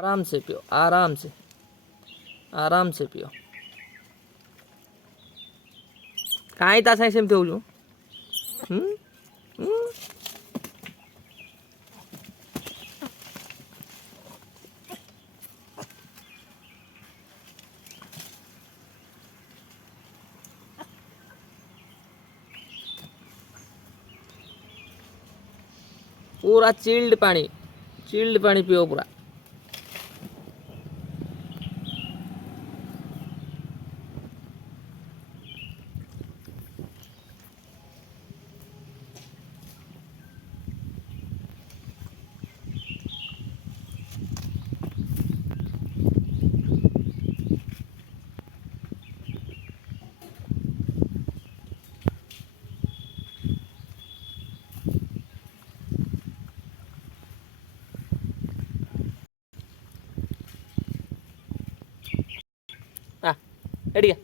आराम से पियो, आराम से, आराम से पियो। कहीं ता साइंस में पियो जो। पूरा चिल्ड पानी पियो पूरा। ആ എടിക്ക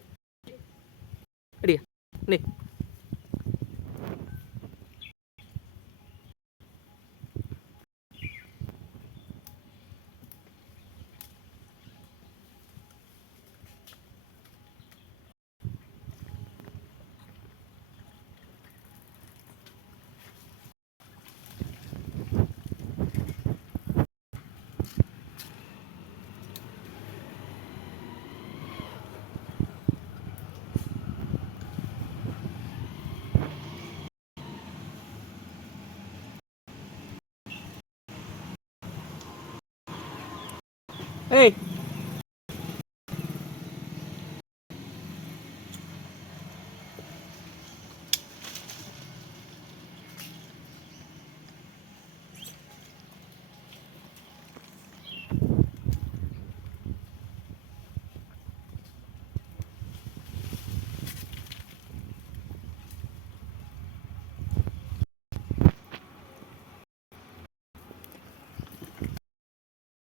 എടിക്ക നീ ഏയ്